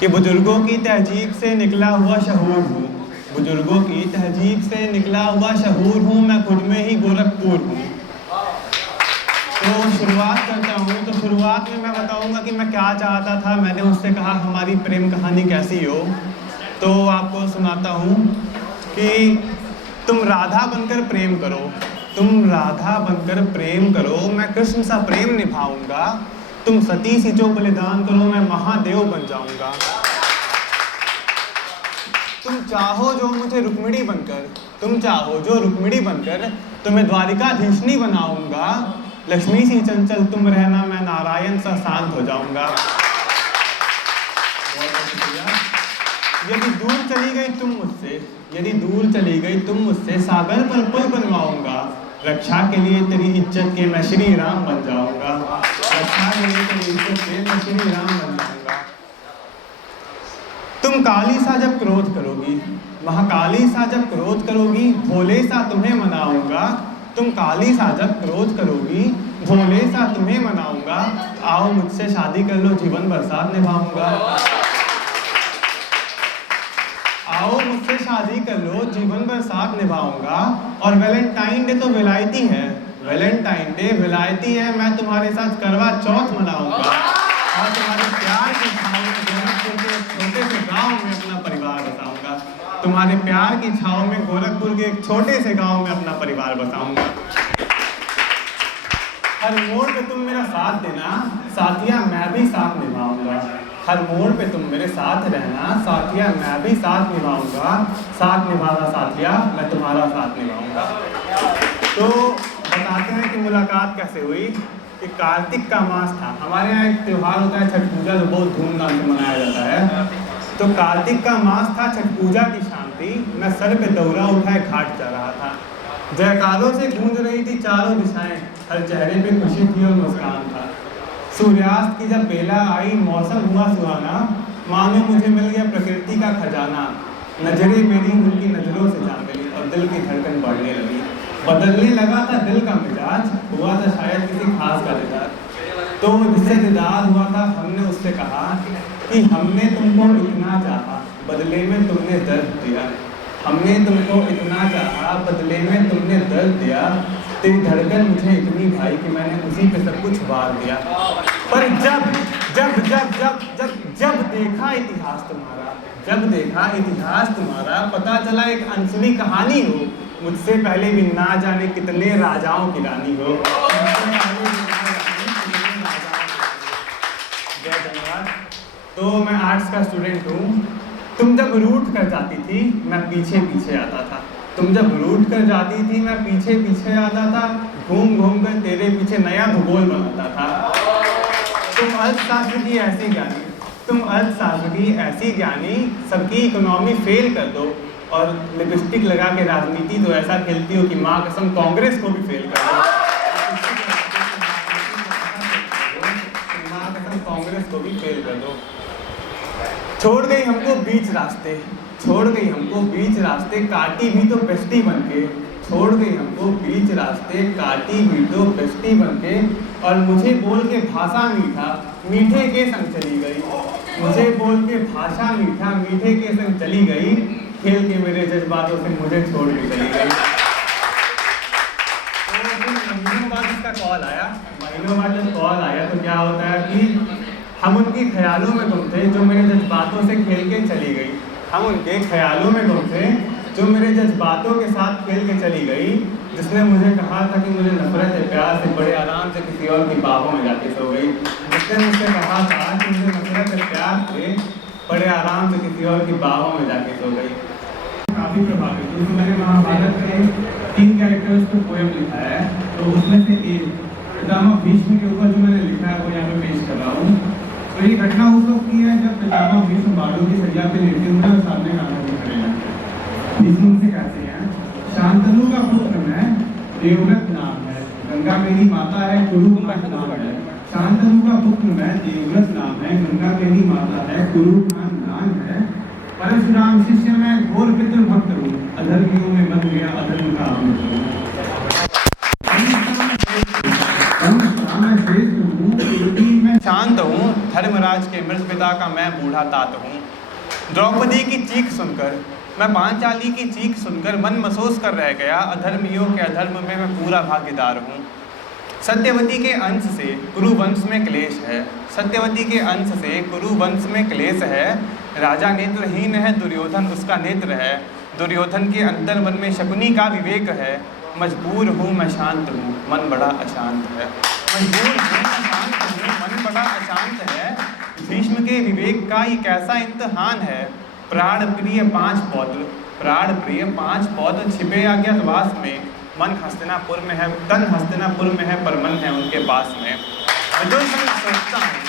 कि बुजुर्गों की तहजीब से निकला हुआ शहूर हूँ, बुजुर्गों की तहजीब से निकला हुआ शहूर हूँ, मैं खुद में ही गोरखपुर हूँ। तो शुरुआत करता हूँ। तो शुरुआत में मैं बताऊँगा कि मैं क्या चाहता था। मैंने उससे कहा हमारी प्रेम कहानी कैसी हो। तो आपको सुनाता हूँ कि तुम राधा बनकर प्रेम करो, तुम राधा बनकर प्रेम करो, मैं कृष्ण सा प्रेम निभाऊंगा। तुम सती सी जो बलिदान करो, मैं महादेव बन जाऊंगा। तुम चाहो जो मुझे रुक्मिणी बनकर, तुम चाहो जो रुक्मिणी बनकर, तुम्हें द्वारिकाधीशनी बनाऊंगा। लक्ष्मी सी चंचल तुम रहना, मैं नारायण सा शांत हो जाऊंगा। यदि दूर चली गई तुम मुझसे, यदि दूर चली गई तुम मुझसे, सागर पर पुल बनवाऊंगा। रक्षा के लिए तेरी इज्जत के मैं श्री राम बन जाऊंगा। रक्षा के लिए तेरी इज्जत के मैं श्री राम बन जाऊंगा। तुम काली सा जब क्रोध करोगी, महाकाली सा जब क्रोध करोगी, भोले सा तुम्हें मनाऊंगा। तुम काली सा जब क्रोध करोगी, भोले सा तुम्हें मनाऊंगा। आओ मुझसे शादी कर लो, जीवन भर साथ निभाऊंगा। आओ मुझसे शादी कर लो, जीवन भर साथ निभाऊंगा। और वैलेंटाइन डे तो विलायती है, वैलेंटाइन डे विलायती है, मैं तुम्हारे साथ करवा चौथ मनाऊंगा। और तुम्हारे प्यार की छाव में गोरखपुर के छोटे से गांव में अपना परिवार बसाऊंगा। तुम्हारे प्यार की छाव में गोरखपुर के एक छोटे से गांव में अपना परिवार बसाऊंगा। हर मोड़ पे तुम मेरा साथ देना, साथिया मैं भी साथ निभाऊंगा। हर मोड़ पे तुम मेरे साथ रहना, साथिया मैं भी साथ निभाऊंगा। साथ निभाना साथिया, मैं तुम्हारा साथ निभाऊंगा। तो बताते हैं कि मुलाकात कैसे हुई। कि कार्तिक का मास था, हमारे यहाँ एक त्यौहार होता है छठ पूजा, जो बहुत धूमधाम से मनाया जाता है। तो कार्तिक का मास था, छठ पूजा की शाम थी। मैं सर पे दौरा उठाए घाट जा रहा था। जयकारों से गूंज रही थी चारों दिशाएं, हर चेहरे पे खुशी थी और मुस्कान था। सूर्यास्त की जब बेला आई, मौसम हुआ सुहाना, मानो मुझे मिल गया प्रकृति का खजाना। नजरें मेरी उनकी नजरों से जा मिली और दिल की धड़कन बढ़ने लगी। बदलने लगा था दिल का मिजाज, हुआ था शायद किसी खास का दीदार। तो जिससे दीदार हुआ था, हमने उससे कहा कि हमने तुमको इतना चाहा, बदले में तुमने दर्द दिया। हमने तुमको इतना चाहा, बदले में तुमने दर्द दिया। तेरी धड़कन मुझे इतनी भाई कि मैंने उसी पे सब कुछ वार दिया। पर जब जब जब जब जब जब देखा इतिहास तुम्हारा, जब देखा इतिहास तुम्हारा, पता चला एक अनसुनी कहानी हो। मुझसे पहले भी ना जाने कितने राजाओं की रानी हो। धन्यवाद। तो मैं आर्ट्स का स्टूडेंट हूँ। तुम जब रूठ कर जाती थी, मैं पीछे पीछे आता था। तुम जब रूठ कर जाती थी, मैं पीछे पीछे आता था। घूम घूम कर तेरे पीछे नया भूगोल बनाता था। तुम अर्थशास्त्र की ऐसी ज्ञानी, तुम अर्थशास्त्र की ऐसी ज्ञानी, सबकी इकोनॉमी फेल कर दो और लिपस्टिक लगा के राजनीति तो ऐसा खेलती हो कि माँ कसम कांग्रेस को भी फेल कर दो। माँ कसम कांग्रेस को भी फेल कर दो। छोड़ गई हमको बीच रास्ते, छोड़ गई हमको बीच रास्ते, काटी भी तो बेस्टी बनके। छोड़ गई हमको बीच रास्ते, काटी भी तो बेस्टी बनके। और मुझे बोल के भाषा मीठा, मीठे के संग चली गई। मुझे बोल के भाषा मीठा, मीठे के संग चली गई। खेल के मेरे जज्बातों से मुझे छोड़ के चली गई। तो महीनों बाद इसका कॉल आया, महीनों बाद जब कॉल आया तो क्या होता है कि हम उनके ख्यालों में गुम थे, जो मेरे जज्बातों से खेल के चली गई। हम उनके ख्यालों में गुम थे, जो मेरे जज्बातों के साथ खेल के चली गई। जिसने मुझे कहा था कि मुझे नफरत है प्यार से, बड़े आराम से किसी और की बाहों में जाके सो गई। जिसने मुझसे कहा था कि मुझे नफरत है प्यार से, बड़े आराम से किसी और की बाहों में जाके सो गई। काफ़ी प्रभावित हूँ। मैंने महाभारत के 3 कैरेक्टर्स को पोएम लिखा है। तो उसमें से एक पितामह भीष्म के ऊपर जो मैंने लिखा है वो यहाँ पे पेश कर रहा हूँ। तो ये घटना उस वक्त की है जब पितामह भीष्म बालों की सज्जा पे लेटे हुए और सामने गाना भी खड़े हैं। भीष्म उनसे कहते हैं, शांतनु का पुत्र मैं, देवव्रत नाम है, गंगा मेरी माता है, कुरुखान नाम है। शांतनु का पुत्र मैं, देवव्रत नाम है, गंगा मेरी माता है, कुरुखान नाम है। परशुराम शिष्य मैं, घोर पितृभक्त हूँ, अधर्मियों में बन गया अधर्म का शांत हूँ, धर्म महाराज के मृत पिता का मैं बूढ़ा तात हूँ। द्रौपदी की चीख सुनकर, मैं पांचाली की चीख सुनकर मन महसूस कर रह गया, अधर्मियों के अधर्म में मैं पूरा भागीदार हूँ। सत्यवती के अंश से कुरुवंश में क्लेश है, सत्यवती के अंश से कुरुवंश में क्लेश है। राजा नेत्रहीन है, दुर्योधन उसका नेत्र है। दुर्योधन के अंतर मन में शकुनी का विवेक है। मजबूर हूँ मैं शांत हूँ, मन बड़ा अशांत है। मजबूर हूँ मैं शांत हूँ, मन बड़ा अशांत है। भीष्म के विवेक का ये कैसा इम्तहान है। प्राण प्रिय 5 पौत्र, प्राण प्रिय 5 पौत्र छिपे अज्ञातवास में। मन हस्तिनापुर में है, तन हस्तिनापुर में है, पर मन है उनके पास में। विदुर संग सोचता हूँ,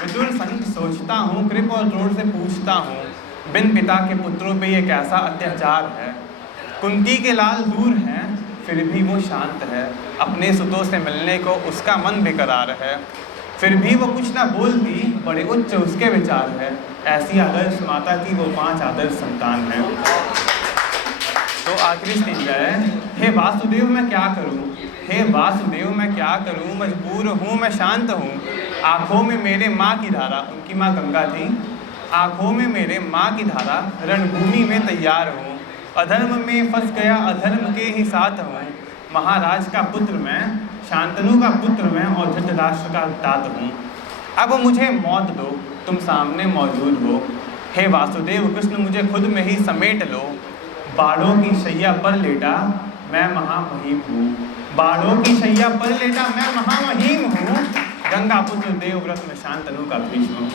विदुर संग सोचता हूँ, कृप और द्रोण से पूछता हूँ, बिन पिता के पुत्रों पे ये कैसा अत्याचार है। कुंती के लाल दूर हैं, फिर भी वो शांत है। अपने सुतों से मिलने को उसका मन बेकरार है। फिर भी वो कुछ ना बोलती, बड़े उच्च उसके विचार है। ऐसी आदर्श माता की वो 5 आदर्श संतान है। तो आखिरी स्टेज है, हे वासुदेव मैं क्या करूं, हे वासुदेव मैं क्या करूं, मजबूर हूँ मैं शांत हूँ। आँखों में मेरे माँ की धारा, उनकी माँ गंगा थी। आँखों में मेरे माँ की धारा, रणभूमि में तैयार हूँ। अधर्म में फंस गया, अधर्म के ही साथ हूँ। महाराज का पुत्र मैं, शांतनु का पुत्र मैं, और धृतराष्ट्र का तात हूँ। अब मुझे मौत दो, तुम सामने मौजूद हो। हे वासुदेव कृष्ण मुझे खुद में ही समेट लो। बाड़ों की शैया पर लेटा मैं महामहिम हूँ, बाड़ों की शैया पर लेटा मैं महामहिम हूँ। गंगा पुत्र देवव्रत में शांतनु का भीष्म हूँ।